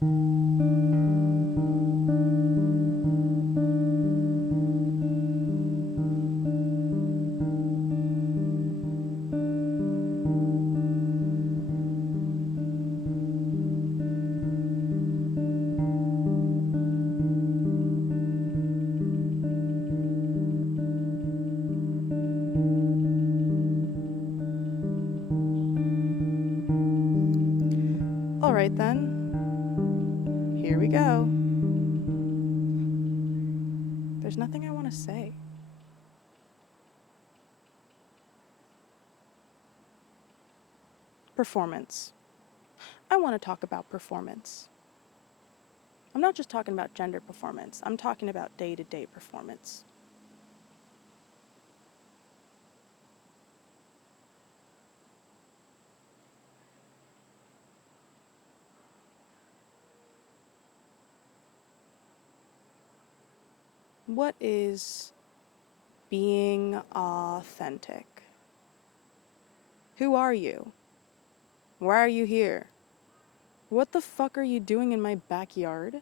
All right then, here we go. There's nothing I want to say. Performance. I want to talk about performance. I'm not just talking about gender performance, I'm talking about day-to-day performance. What is being authentic? Who are you? Why are you here? What the fuck are you doing in my backyard?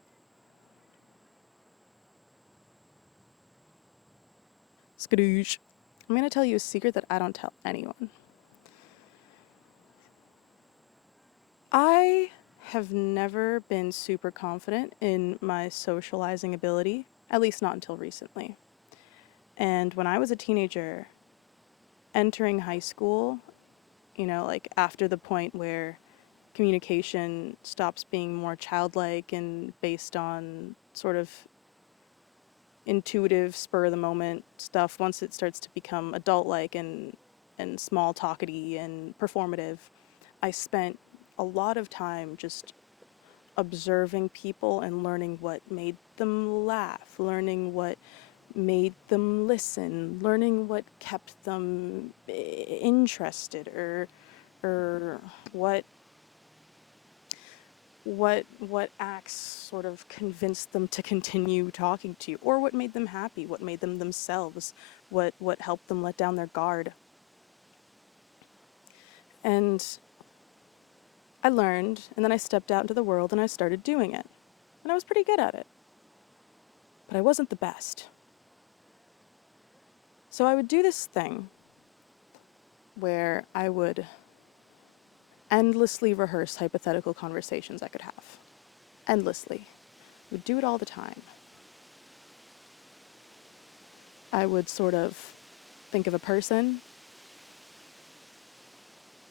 Skadoosh. I'm gonna tell you a secret that I don't tell anyone. I have never been super confident in my socializing ability, at least not until recently. And when I was a teenager, entering high school, like after the point where communication stops being more childlike and based on sort of intuitive, spur of the moment stuff, once it starts to become adult like and small talkity and performative, I spent a lot of time just observing people and learning what made them laugh, learning what made them listen, learning what kept them interested, or what acts sort of convinced them to continue talking to you, or what made them happy, what made them themselves, what helped them let down their guard. And I learned, and then I stepped out into the world and I started doing it. And I was pretty good at it. But I wasn't the best. So I would do this thing where I would endlessly rehearse hypothetical conversations I could have. Endlessly. I would do it all the time. I would sort of think of a person,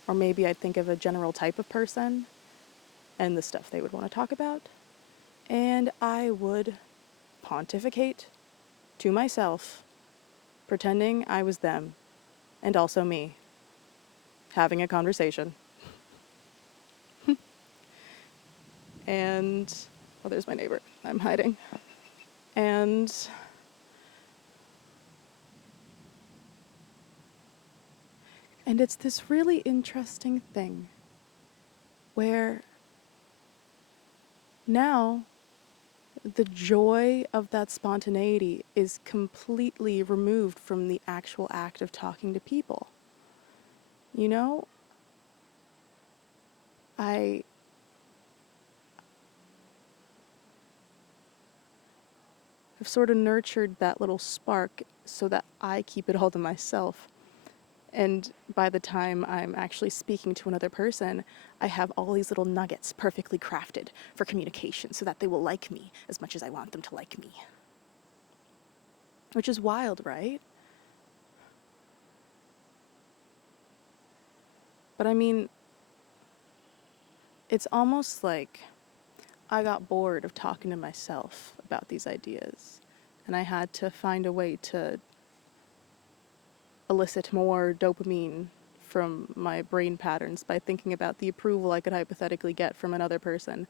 or maybe I'd think of a general type of person and the stuff they would want to talk about, and I would pontificate to myself, pretending I was them and also me, having a conversation. And, oh, there's my neighbor. I'm hiding. And it's this really interesting thing where now the joy of that spontaneity is completely removed from the actual act of talking to people. You know, I've sort of nurtured that little spark so that I keep it all to myself. And by the time I'm actually speaking to another person, I have all these little nuggets perfectly crafted for communication so that they will like me as much as I want them to like me. Which is wild, right? But I mean, it's almost like I got bored of talking to myself about these ideas, and I had to find a way to elicit more dopamine from my brain patterns by thinking about the approval I could hypothetically get from another person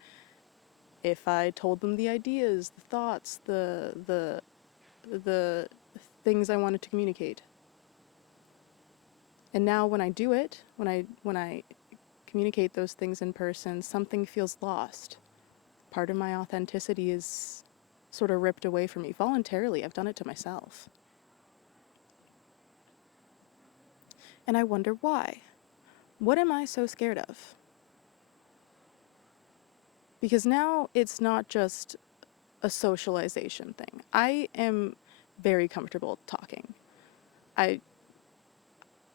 if I told them the ideas, the thoughts, the things I wanted to communicate. And now when I do it, when I communicate those things in person, something feels lost. Part of my authenticity is sort of ripped away from me voluntarily. I've done it to myself. And I wonder why. What am I so scared of? Because now it's not just a socialization thing. I am very comfortable talking. I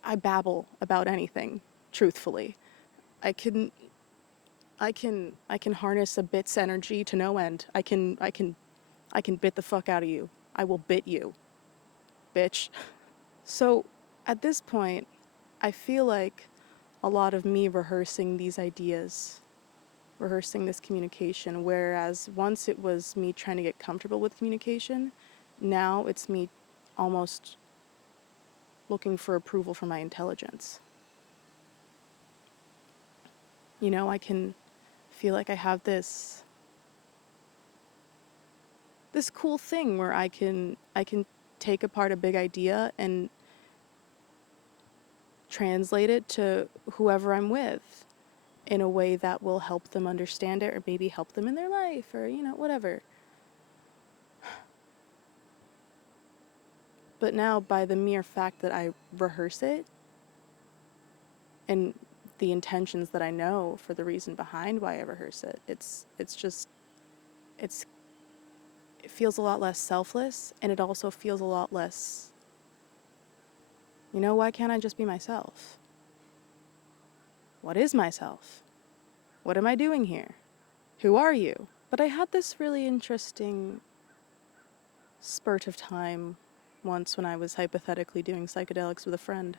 I babble about anything, truthfully. I can I can harness a bit's energy to no end. I can bit the fuck out of you. I will bit you, bitch. So at this point, I feel like a lot of me rehearsing these ideas, rehearsing this communication, whereas once it was me trying to get comfortable with communication, now it's me almost looking for approval from my intelligence. I can feel like I have this cool thing where I can take apart a big idea and translate it to whoever I'm with in a way that will help them understand it or maybe help them in their life or whatever. But now by the mere fact that I rehearse it and the intentions that I know for the reason behind why I rehearse it, it's it feels a lot less selfless, and it also feels a lot less, why can't I just be myself? What is myself? What am I doing here? Who are you? But I had this really interesting spurt of time once when I was hypothetically doing psychedelics with a friend.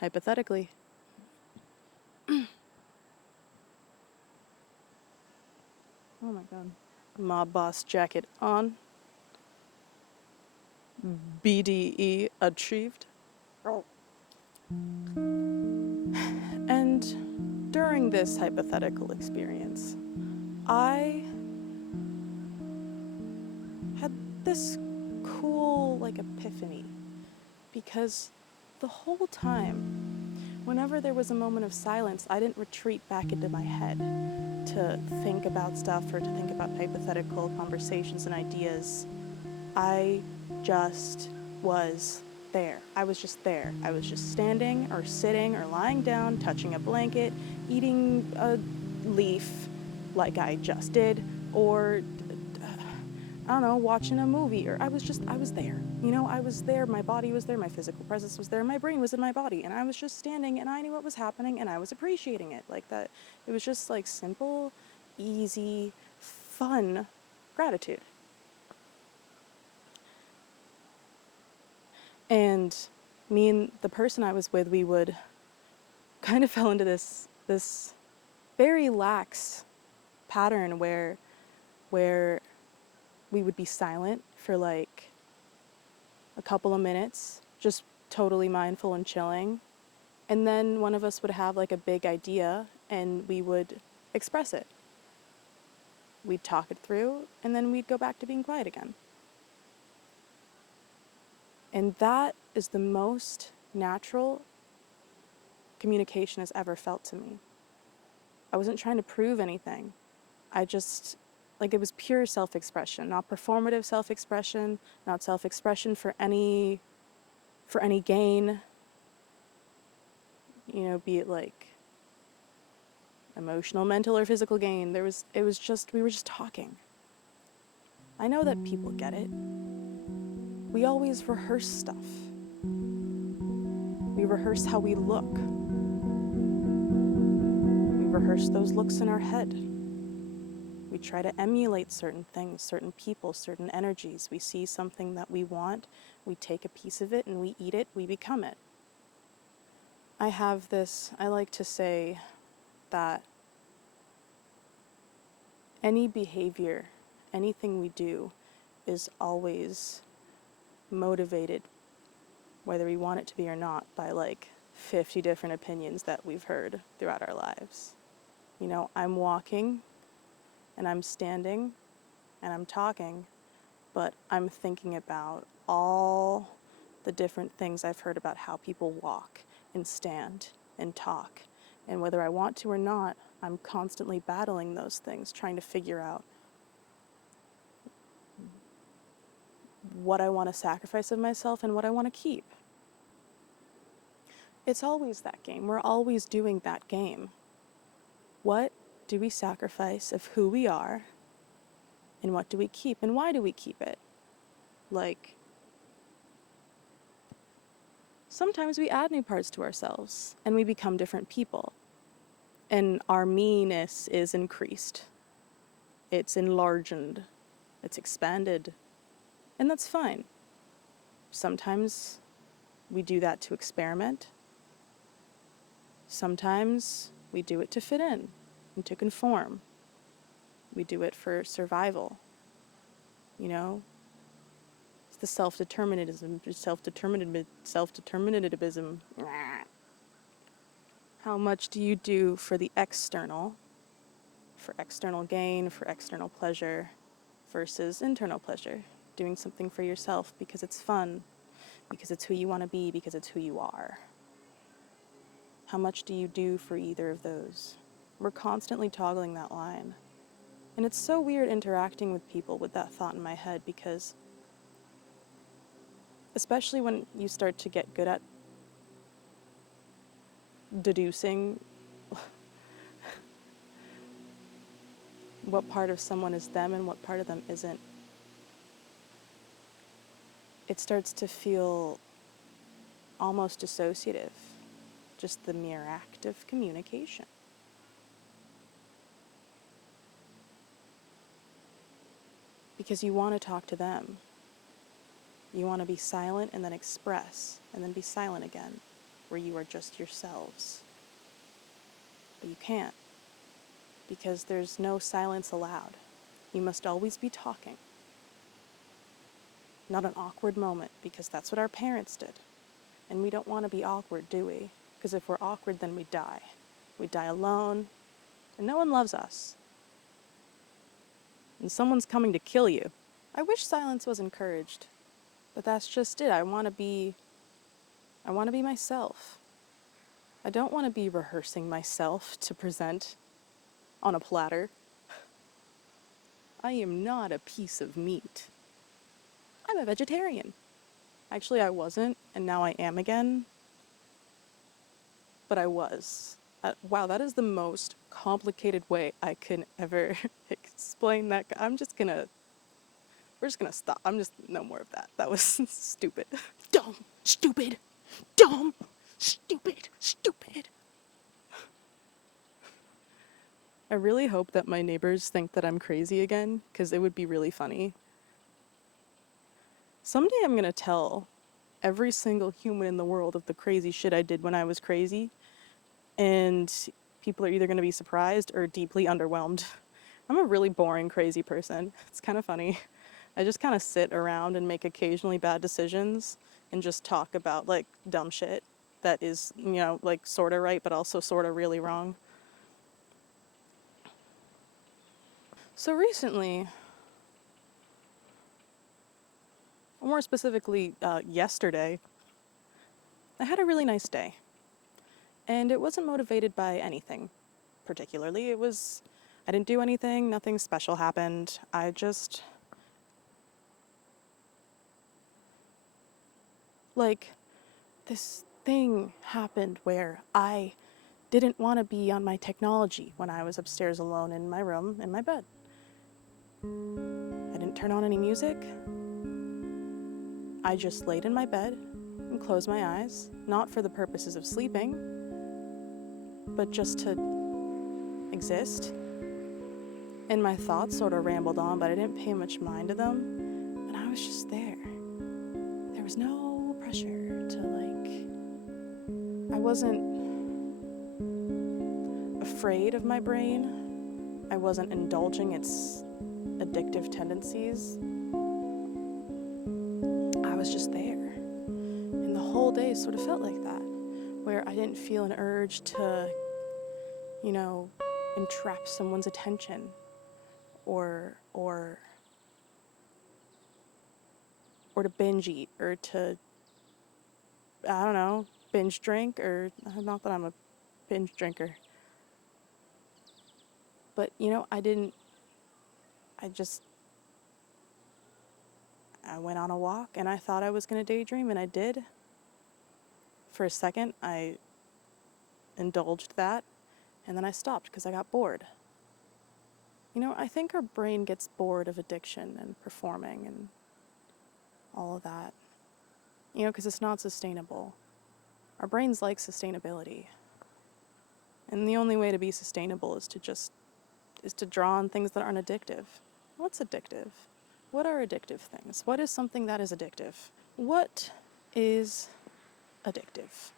Hypothetically. Oh my god. Mob boss jacket on. BDE achieved. And during this hypothetical experience, I had this cool, epiphany. Because the whole time, whenever there was a moment of silence, I didn't retreat back into my head to think about stuff or to think about hypothetical conversations and ideas. I just was there. I was just there. I was just standing or sitting or lying down, touching a blanket, eating a leaf like I just did, or I don't know, watching a movie, or I was there. I was there, my body was there, my physical presence was there, my brain was in my body, and I was just standing and I knew what was happening and I was appreciating it. Like that, it was just simple, easy, fun gratitude. And me and the person I was with, we would kind of fell into this very lax pattern where we would be silent for a couple of minutes, just totally mindful and chilling. And then one of us would have a big idea and we would express it. We'd talk it through and then we'd go back to being quiet again. And that is the most natural communication has ever felt to me. I wasn't trying to prove anything. I just, it was pure self-expression, not performative self-expression, not self-expression for any gain, be it emotional, mental, or physical gain. We were just talking. I know that people get it. We always rehearse stuff. We rehearse how we look. We rehearse those looks in our head. We try to emulate certain things, certain people, certain energies. We see something that we want, we take a piece of it and we eat it, we become it. I like to say that any behavior, anything we do, is always motivated, whether we want it to be or not, by 50 different opinions that we've heard throughout our lives. I'm walking and I'm standing and I'm talking, but I'm thinking about all the different things I've heard about how people walk and stand and talk. And whether I want to or not, I'm constantly battling those things, trying to figure out what I want to sacrifice of myself and what I want to keep. It's always that game. We're always doing that game. What do we sacrifice of who we are, and what do we keep, and why do we keep it? Like, sometimes we add new parts to ourselves, and we become different people, and our me-ness is increased. It's enlarged, it's expanded, and that's fine. Sometimes we do that to experiment. Sometimes we do it to fit in and to conform. We do it for survival. You know, it's the self-determinativism. How much do you do for the external, for external gain, for external pleasure, versus internal pleasure? Doing something for yourself because it's fun, because it's who you want to be, because it's who you are. How much do you do for either of those? We're constantly toggling that line. And it's so weird interacting with people with that thought in my head, because especially when you start to get good at deducing what part of someone is them and what part of them isn't, it starts to feel almost dissociative, just the mere act of communication. Because you want to talk to them. You want to be silent and then express, and then be silent again, where you are just yourselves. But you can't, because there's no silence allowed. You must always be talking. Not an awkward moment, because that's what our parents did. And we don't want to be awkward, do we? Because if we're awkward, then we die. We die alone, and no one loves us. And someone's coming to kill you. I wish silence was encouraged, but that's just it. I want to be myself. I don't want to be rehearsing myself to present on a platter. I am not a piece of meat. I'm a vegetarian. Actually, I wasn't, and now I am again. But I was. Wow, that is the most complicated way I can ever explain that. We're just gonna stop. No more of that. That was stupid. Dumb, stupid, dumb, stupid, stupid. I really hope that my neighbors think that I'm crazy again, because it would be really funny. Someday I'm gonna tell every single human in the world of the crazy shit I did when I was crazy, and people are either gonna be surprised or deeply underwhelmed. I'm a really boring, crazy person. It's kind of funny. I just kind of sit around and make occasionally bad decisions and just talk about, like, dumb shit that is, like, sort of right, but also sort of really wrong. So recently, more specifically, yesterday, I had a really nice day. And it wasn't motivated by anything particularly. I didn't do anything, nothing special happened. This thing happened where I didn't want to be on my technology when I was upstairs alone in my room, in my bed. I didn't turn on any music. I just laid in my bed and closed my eyes, not for the purposes of sleeping, but just to exist. And my thoughts sort of rambled on, but I didn't pay much mind to them. And I was just there. There was no pressure to, I wasn't afraid of my brain. I wasn't indulging its addictive tendencies. I was just there. And the whole day sort of felt like that, where I didn't feel an urge to, entrap someone's attention or to binge eat, or to, I don't know, binge drink, or not that I'm a binge drinker. But, I went on a walk and I thought I was going to daydream, and I did. For a second, I indulged that, and then I stopped because I got bored. I think our brain gets bored of addiction and performing and all of that, because it's not sustainable. Our brains like sustainability. And the only way to be sustainable is to draw on things that aren't addictive. What's addictive? What are addictive things? What is something that is addictive? What is addictive?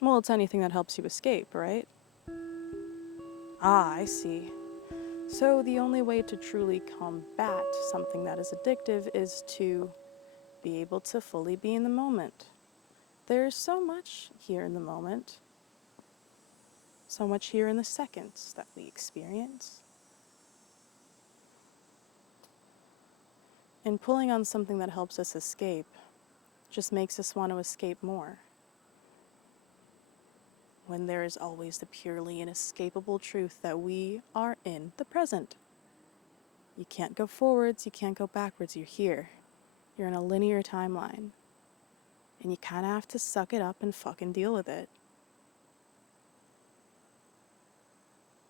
Well, it's anything that helps you escape, right? Ah, I see. So the only way to truly combat something that is addictive is to be able to fully be in the moment. There's so much here in the moment, so much here in the seconds that we experience. And pulling on something that helps us escape just makes us want to escape more. When there is always the purely inescapable truth that we are in the present. You can't go forwards, you can't go backwards, you're here. You're in a linear timeline. And you kind of have to suck it up and fucking deal with it.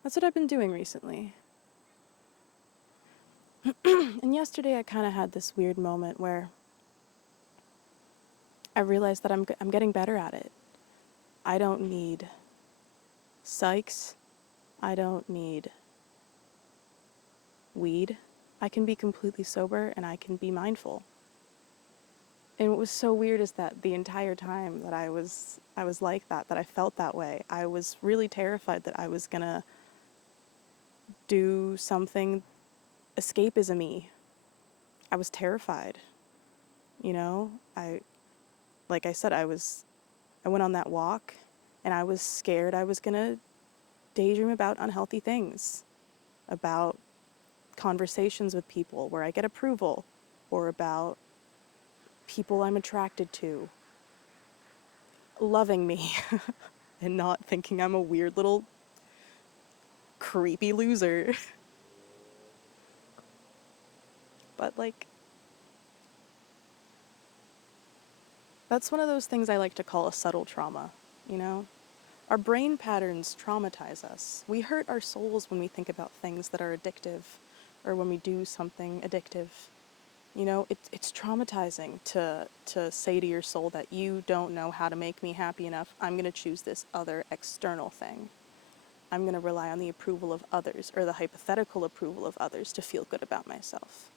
That's what I've been doing recently. And yesterday I kind of had this weird moment where I realized that I'm getting better at it. I don't need psychs. I don't need weed. I can be completely sober and I can be mindful. And what was so weird is that the entire time that I was like that I felt that way, I was really terrified that I was gonna do something escapism-y. I was terrified. Like I said, I went on that walk and I was scared I was gonna daydream about unhealthy things, about conversations with people where I get approval, or about people I'm attracted to loving me and not thinking I'm a weird little creepy loser. But that's one of those things I like to call a subtle trauma, you know? Our brain patterns traumatize us. We hurt our souls when we think about things that are addictive or when we do something addictive. It's traumatizing to say to your soul that you don't know how to make me happy enough. I'm going to choose this other external thing. I'm going to rely on the approval of others or the hypothetical approval of others to feel good about myself.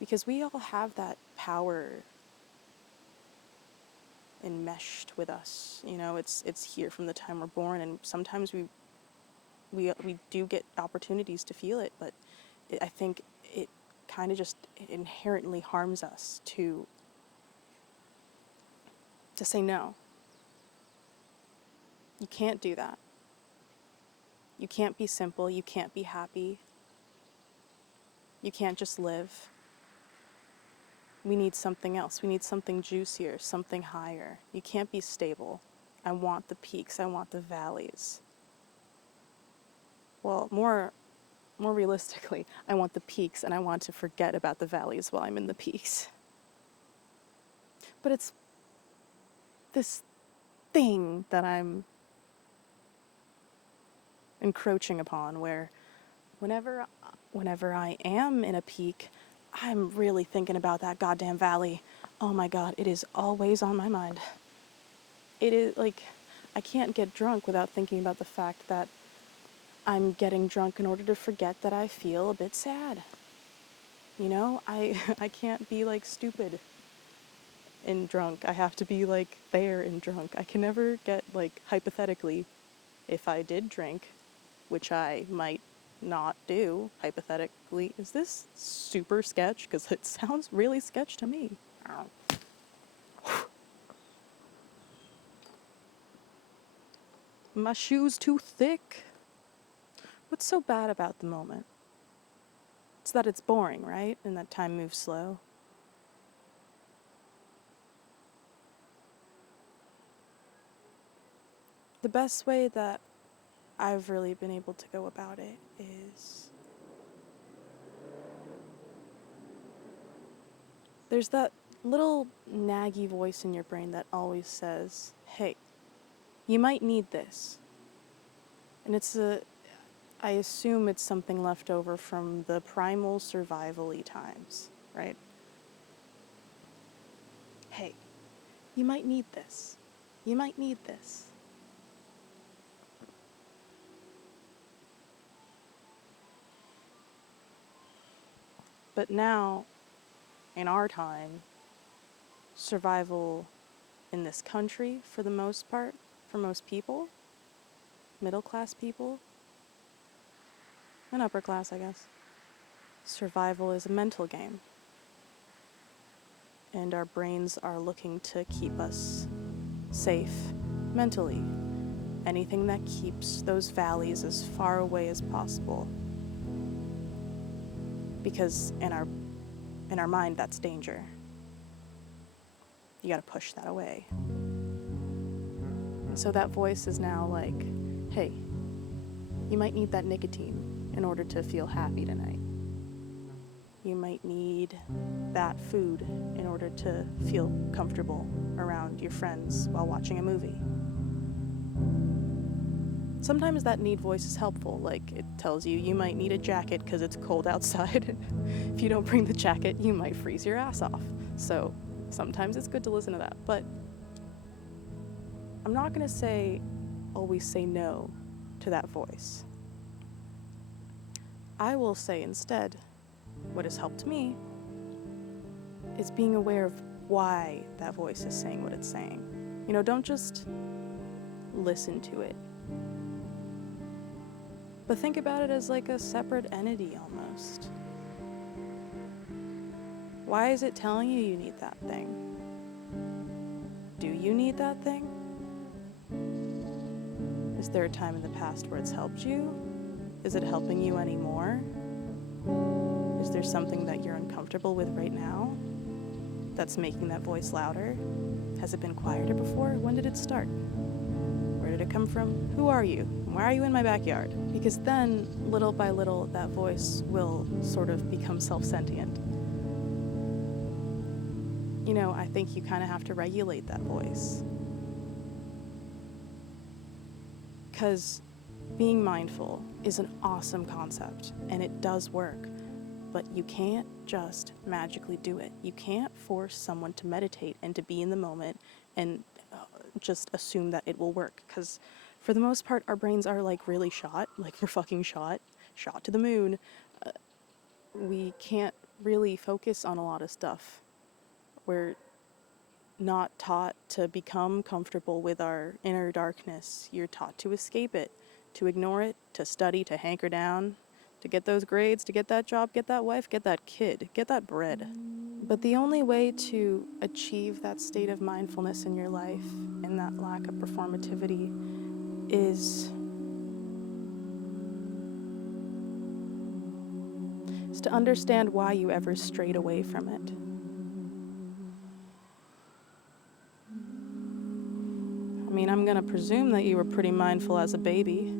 Because we all have that power enmeshed with us. It's here from the time we're born, and sometimes we do get opportunities to feel it, but I think it kind of just inherently harms us to say no. You can't do that. You can't be simple. You can't be happy. You can't just live. We need something else. We need something juicier, something higher. You can't be stable. I want the peaks. I want the valleys. Well, more realistically, I want the peaks and I want to forget about the valleys while I'm in the peaks. But it's this thing that I'm encroaching upon where whenever I am in a peak, I'm really thinking about that goddamn valley. Oh my god, it is always on my mind. It is I can't get drunk without thinking about the fact that I'm getting drunk in order to forget that I feel a bit sad. I can't be stupid in drunk. I have to be there in drunk. I can never get hypothetically, if I did drink, which I might not do, hypothetically. Is this super sketch? Because it sounds really sketch to me. My shoe's too thick. What's so bad about the moment? It's that it's boring, right? And that time moves slow. The best way that I've really been able to go about it is there's that little naggy voice in your brain that always says, hey, you might need this. And I assume it's something left over from the primal survival-y times, right? Hey, you might need this. You might need this. But now, in our time, survival in this country, for the most part, for most people, middle class people, and upper class, I guess, survival is a mental game. And our brains are looking to keep us safe mentally. Anything that keeps those valleys as far away as possible. Because in our mind, that's danger. You gotta push that away. And so that voice is now like, hey, you might need that nicotine in order to feel happy tonight. You might need that food in order to feel comfortable around your friends while watching a movie. Sometimes that need voice is helpful, like it tells you you might need a jacket because it's cold outside. If you don't bring the jacket, you might freeze your ass off. So sometimes it's good to listen to that, but I'm not gonna say always say no to that voice. I will say instead, what has helped me is being aware of why that voice is saying what it's saying. Don't just listen to it, but think about it as like a separate entity almost. Why is it telling you you need that thing? Do you need that thing? Is there a time in the past where it's helped you? Is it helping you anymore? Is there something that you're uncomfortable with right now that's making that voice louder? Has it been quieter before? When did it start? Where did it come from? Who are you? Why are you in my backyard? Because then, little by little, that voice will sort of become self-sentient. I think you kind of have to regulate that voice. Because being mindful is an awesome concept, and it does work. But you can't just magically do it. You can't force someone to meditate and to be in the moment and just assume that it will work. Because for the most part, our brains are like really shot. Like we're fucking shot to the moon. We can't really focus on a lot of stuff. We're not taught to become comfortable with our inner darkness. You're taught to escape it, to ignore it, to study, to hanker down, to get those grades, to get that job, get that wife, get that kid, get that bread. But the only way to achieve that state of mindfulness in your life and that lack of performativity is to understand why you ever strayed away from it. I'm gonna presume that you were pretty mindful as a baby.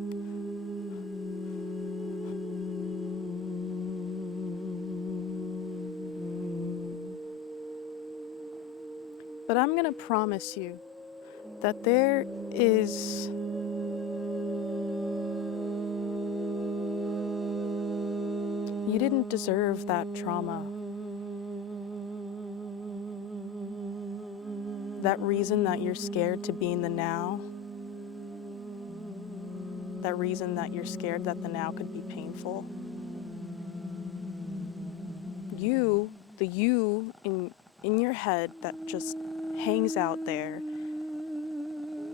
But I'm gonna promise you that there is you didn't deserve that trauma. That reason that you're scared to be in the now. That reason that you're scared that the now could be painful. The you in your head that just hangs out there,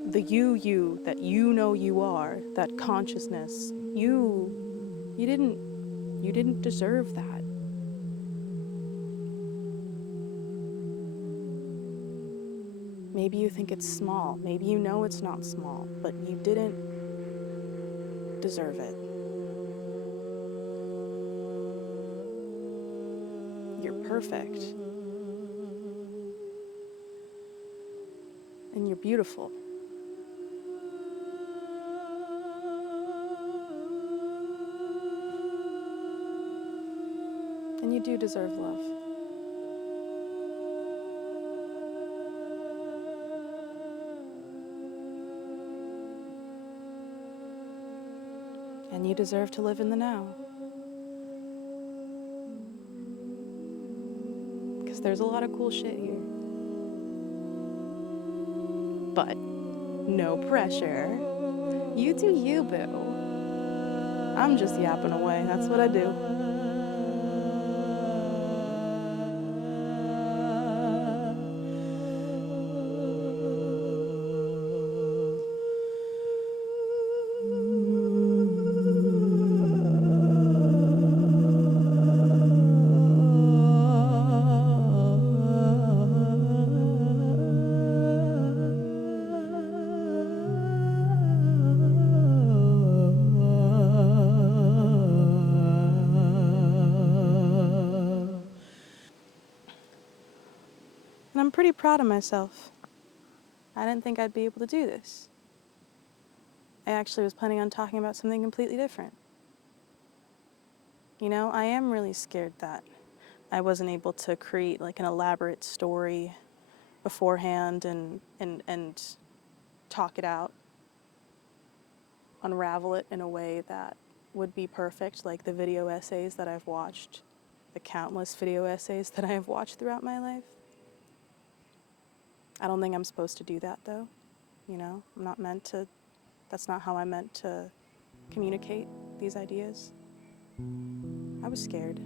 the you that you are, that consciousness, you didn't deserve that. Maybe you think it's small, maybe you know it's not small, but you didn't deserve it. You're perfect. And you're beautiful. And you do deserve love. And you deserve to live in the now. Because there's a lot of cool shit here. But no pressure. You do you, boo. I'm just yapping away. That's what I do. And I'm pretty proud of myself. I didn't think I'd be able to do this. I actually was planning on talking about something completely different. You know, I am really scared that I wasn't able to create like an elaborate story beforehand and talk it out, unravel it in a way that would be perfect, like the video essays that I've watched, the countless video essays that I have watched throughout my life. I don't think I'm supposed to do that though, you know? I'm not meant to, that's not how I meant to communicate these ideas. I was scared.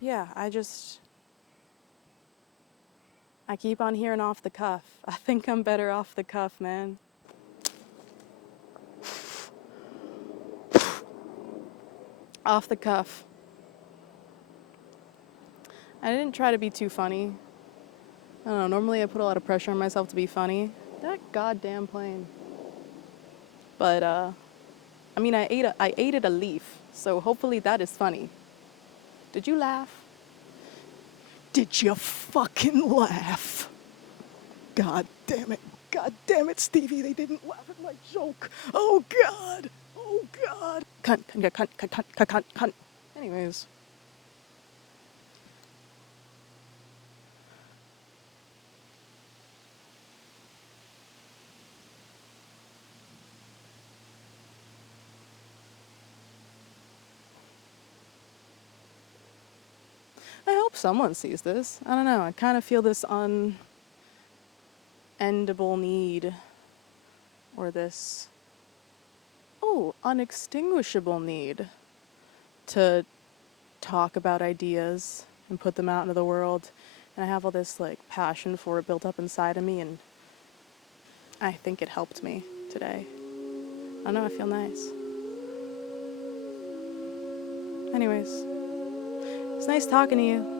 Yeah, I keep on hearing off the cuff. I think I'm better off the cuff, man. Off the cuff. I didn't try to be too funny. I don't know, normally I put a lot of pressure on myself to be funny. That goddamn plane. But, I mean, I ate at a leaf, so hopefully that is funny. Did you laugh? Did you fucking laugh? God damn it. God damn it, Stevie, they didn't laugh at my joke. Oh, God. Oh, God. Cunt. Anyways. I hope someone sees this. I don't know. I kind of feel this unendable need, or this, unextinguishable need to talk about ideas and put them out into the world. And I have all this like passion for it built up inside of me, and I think it helped me today. I don't know, I feel nice. Anyways, it's nice talking to you.